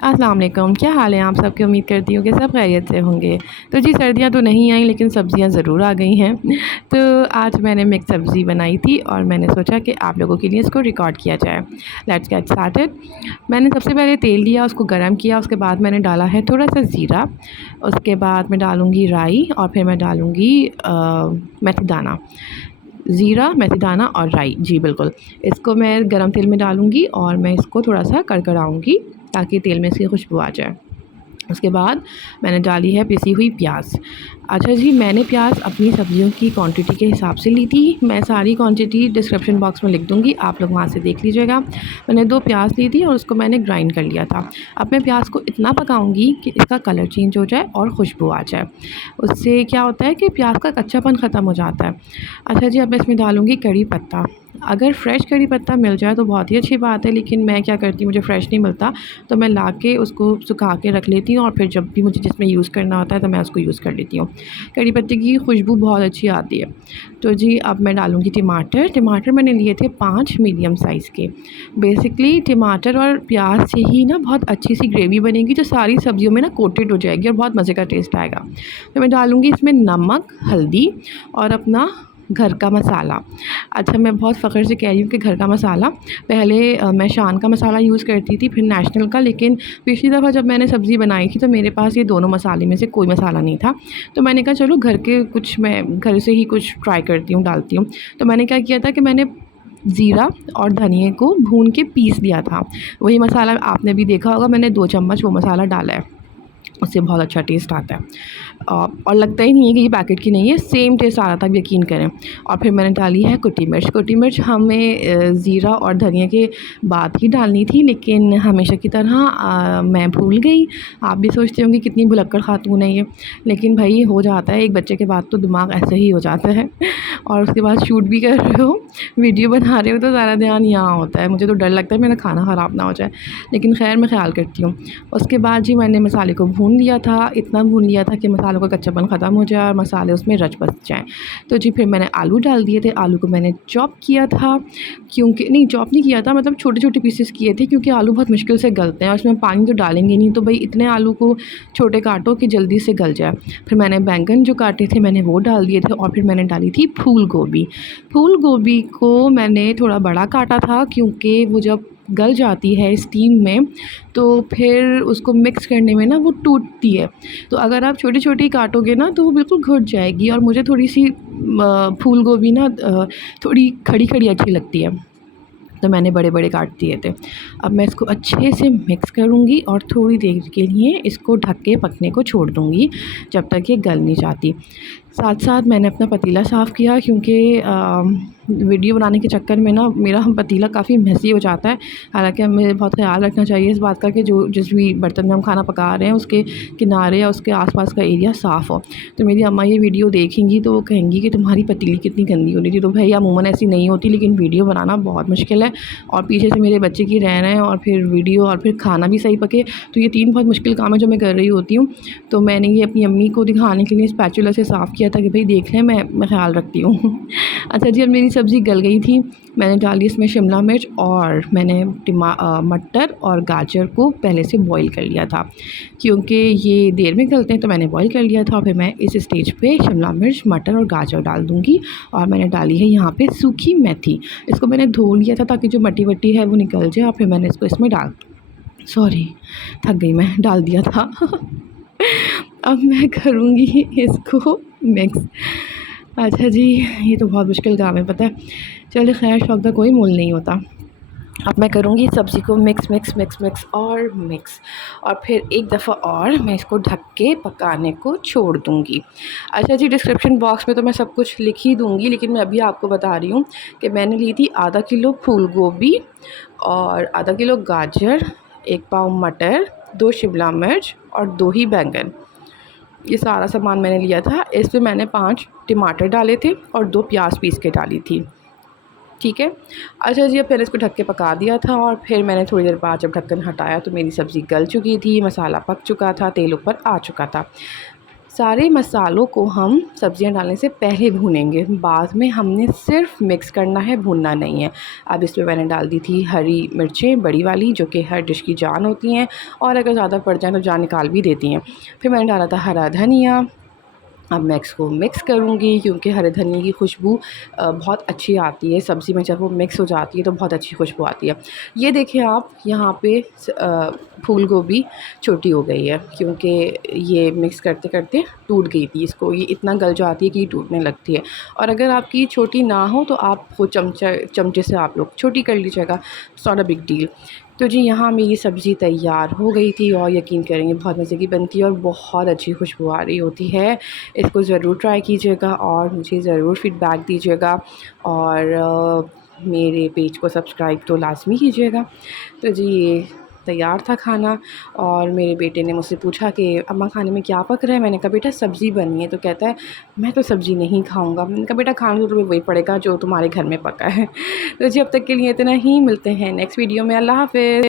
अस्सलाम वालेकुम, क्या हाल है आप सबकी। उम्मीद करती हूँ कि सब खैरियत से होंगे। तो जी सर्दियाँ तो नहीं आई लेकिन सब्ज़ियाँ ज़रूर आ गई हैं। तो आज मैंने मिक्स सब्ज़ी बनाई थी और मैंने सोचा कि आप लोगों के लिए इसको रिकॉर्ड किया जाए। Let's get started. मैंने सबसे पहले तेल लिया, उसको गर्म किया, उसके बाद मैंने डाला है थोड़ा सा ज़ीरा, उसके बाद मैं डालूँगी राई और फिर मैं डालूँगी मेथी दाना। ज़ीरा, मेथी दाना और राई, जी बिल्कुल। इसको मैं गरम तेल में डालूँगी और मैं इसको थोड़ा सा कड़कड़ाऊँगी ताकि तेल में इसकी खुशबू आ जाए। उसके बाद मैंने डाली है पिसी हुई प्याज। अच्छा जी, मैंने प्याज अपनी सब्जियों की क्वांटिटी के हिसाब से ली थी। मैं सारी क्वांटिटी डिस्क्रिप्शन बॉक्स में लिख दूँगी, आप लोग वहाँ से देख लीजिएगा। मैंने 2 प्याज ली थी और उसको मैंने ग्राइंड कर लिया था। अब मैं प्याज को इतना पकाऊँगी कि इसका कलर चेंज हो जाए और खुशबू आ जाए। उससे क्या होता है कि प्याज का कच्चापन ख़त्म हो जाता है। अच्छा जी, अब मैं इसमें डालूँगी कड़ी पत्ता। अगर फ्रेश कड़ी पत्ता मिल जाए तो बहुत ही अच्छी बात है, लेकिन मैं क्या करती हूँ, मुझे फ्रेश नहीं मिलता तो मैं ला के उसको सुखा के रख लेती हूँ और फिर जब भी मुझे जिसमें यूज़ करना होता है तो मैं उसको यूज़ कर लेती हूँ। कड़ी पत्ते की खुशबू बहुत अच्छी आती है। तो जी अब मैं डालूँगी टमाटर। टमाटर मैंने लिए थे 5 मीडियम साइज़ के। बेसिकली टमाटर और प्याज से ही ना बहुत अच्छी सी ग्रेवी बनेगी जो सारी सब्जियों में ना कोटेड हो जाएगी और बहुत मज़े का टेस्ट आएगा। तो मैं डालूँगी इसमें नमक, हल्दी और अपना घर का मसाला। अच्छा, मैं बहुत फ़ख्र से कह रही हूँ कि घर का मसाला। पहले मैं शान का मसाला यूज़ करती थी, फिर नेशनल का, लेकिन पिछली दफ़ा जब मैंने सब्ज़ी बनाई थी तो मेरे पास ये दोनों मसाले में से कोई मसाला नहीं था। तो मैंने कहा चलो घर के कुछ, मैं घर से ही कुछ ट्राई करती हूँ, डालती हूँ। तो मैंने क्या किया था कि मैंने ज़ीरा और धनिये को भून के पीस लिया था। वही मसाला आपने भी देखा होगा, मैंने 2 चम्मच वो मसाला डाला है। उससे बहुत अच्छा टेस्ट आता है और लगता ही नहीं है कि ये पैकेट की नहीं है, सेम टेस्ट आ रहा था, आप यकीन करें। और फिर मैंने डाली है कुटी मिर्च। कुटी मिर्च हमें ज़ीरा और धनिया के बाद ही डालनी थी, लेकिन हमेशा की तरह मैं भूल गई। आप भी सोचते होंगे कितनी भुलक्कड़ खातून है ये, लेकिन भाई हो जाता है, एक बच्चे के बाद तो दिमाग ऐसे ही हो जाता है। और उसके बाद शूट भी कर रहे हो, वीडियो बना रहे हो तो सारा ध्यान यहाँ होता है। मुझे तो डर लगता है मेरा खाना ख़राब ना हो जाए, लेकिन खैर मैं ख़्याल करती हूँ। उसके बाद जी मैंने मसाले को भून लिया था, इतना भून लिया था कि मसालों का कच्चापन ख़त्म हो जाए और मसाले उसमें रच बस जाएँ। तो जी फिर मैंने आलू डाल दिए थे। आलू को मैंने चॉप किया था, क्योंकि नहीं चॉप नहीं किया था, मतलब छोटे-छोटे पीसेस किए थे, क्योंकि आलू बहुत मुश्किल से गलते हैं और उसमें पानी तो डालेंगे नहीं, तो भाई इतने आलू को छोटे काटो कि जल्दी से गल जाए। फिर मैंने बैंगन जो काटे थे मैंने वो डाल दिए थे और फिर मैंने डाली थी फूल गोभी। फूल गोभी को मैंने थोड़ा बड़ा काटा था, क्योंकि वो जब गल जाती है स्टीम में तो फिर उसको मिक्स करने में ना वो टूटती है। तो अगर आप छोटी-छोटी काटोगे ना तो वो बिल्कुल घुट जाएगी और मुझे थोड़ी-सी फूल गोभी ना थोड़ी खड़ी-खड़ी अच्छी लगती है, तो मैंने बड़े-बड़े काट दिए थे। अब मैं इसको अच्छे से मिक्स करूँगी और थोड़ी देर के लिए इसको ढक के पकने को छोड़ दूँगी, जब तक ये गल नहीं जाती। साथ-साथ मैंने अपना पतीला साफ़ किया, क्योंकि वीडियो बनाने के चक्कर में ना मेरा पतीला काफ़ी मेसी हो जाता है। हालाँकि हमें बहुत ख़्याल रखना चाहिए इस बात का कि जो जिस भी बर्तन में हम खाना पका रहे हैं उसके किनारे या उसके आस-पास का एरिया साफ़ हो। तो मेरी अम्मा ये वीडियो देखेंगी तो वो कहेंगी कि तुम्हारी पतीली कितनी गंदी हो रही थी। तो भई अमूमन ऐसी नहीं होती, लेकिन वीडियो बनाना बहुत मुश्किल है और पीछे से मेरे बच्चे की रह रहे हैं और फिर वीडियो और फिर खाना भी सही पके, तो ये 3 बहुत मुश्किल काम है जो मैं कर रही होती हूँ। तो मैंने ये अपनी अम्मी को दिखाने के लिए स्पैचुला से साफ़ किया था कि भई देख लें, मैं ख़्याल रखती हूँ। अच्छा जी, अब मेरी सब्ज़ी गल गई थी। मैंने डाली इसमें शिमला मिर्च और मैंने मटर और गाजर को पहले से बॉईल कर लिया था, क्योंकि ये देर में गलते हैं तो मैंने बॉईल कर लिया था। फिर मैं इस स्टेज पे शिमला मिर्च, मटर और गाजर डाल दूँगी और मैंने डाली है यहाँ पे सूखी मेथी। इसको मैंने धो लिया था ताकि जो मट्टी-वट्टी है वो निकल जाए और फिर मैंने इसको इसमें थक गई मैं, डाल दिया था। अब मैं करूँगी इसको मिक्स। अच्छा जी, ये तो बहुत मुश्किल काम है पता है। चलिए खैर, शौक का कोई मोल नहीं होता। अब मैं करूँगी सब्ज़ी को मिक्स मिक्स मिक्स मिक्स और मिक्स, और फिर एक दफ़ा और मैं इसको ढक के पकाने को छोड़ दूँगी। अच्छा जी, डिस्क्रिप्शन बॉक्स में तो मैं सब कुछ लिख ही दूँगी, लेकिन मैं अभी आपको बता रही हूँ कि मैंने ली थी आधा किलो फूल गोभी और आधा किलो गाजर, 1 पाव मटर, 2 शिमला मिर्च और 2 ही बैंगन। ये सारा सामान मैंने लिया था। इसमें मैंने 5 टमाटर डाले थे और 2 प्याज पीस के डाली थी, ठीक है। अच्छा जी, अब मैंने इसको ढक के पका दिया था और फिर मैंने थोड़ी देर बाद जब ढक्कन हटाया तो मेरी सब्ज़ी गल चुकी थी, मसाला पक चुका था, तेल ऊपर आ चुका था। सारे मसालों को हम सब्ज़ियाँ डालने से पहले भूनेंगे, बाद में हमने सिर्फ मिक्स करना है, भूनना नहीं है। अब इसमें मैंने डाल दी थी हरी मिर्चें बड़ी वाली, जो कि हर डिश की जान होती हैं और अगर ज़्यादा पड़ जाए तो जान निकाल भी देती हैं। फिर मैंने डाला था हरा धनिया। अब मैं इसको मिक्स करूँगी क्योंकि हरे धनिया की खुशबू बहुत अच्छी आती है सब्ज़ी में, जब वो मिक्स हो जाती है तो बहुत अच्छी खुशबू आती है। ये देखिए आप यहाँ पे फूल गोभी छोटी हो गई है क्योंकि ये मिक्स करते करते टूट गई थी। इसको ये इतना गल जाती है कि ये टूटने लगती है, और अगर आपकी छोटी ना हो तो आप वो चमचे से आप लोग छोटी कर लीजिएगा, it's not a big deal. तो जी यहाँ मेरी सब्ज़ी तैयार हो गई थी और यकीन करेंगे बहुत मज़े की बनती है और बहुत अच्छी खुशबू आ रही होती है। इसको ज़रूर ट्राई कीजिएगा और मुझे ज़रूर फ़ीडबैक दीजिएगा, और मेरे पेज को सब्सक्राइब तो लाज़मी कीजिएगा। तो जी ये तैयार था खाना, और मेरे बेटे ने मुझसे पूछा कि अम्मा खाने में क्या पक रहा है? मैंने कहा बेटा सब्ज़ी बनी है। तो कहता है मैं तो सब्ज़ी नहीं खाऊँगा। मैंने कहा बेटा खाना तो तुम्हें वही पड़ेगा जो तुम्हारे घर में पका है। तो जी अब तक के लिए इतना ही, मिलते हैं नेक्स्ट वीडियो में। अल्लाह हाफ़िज़।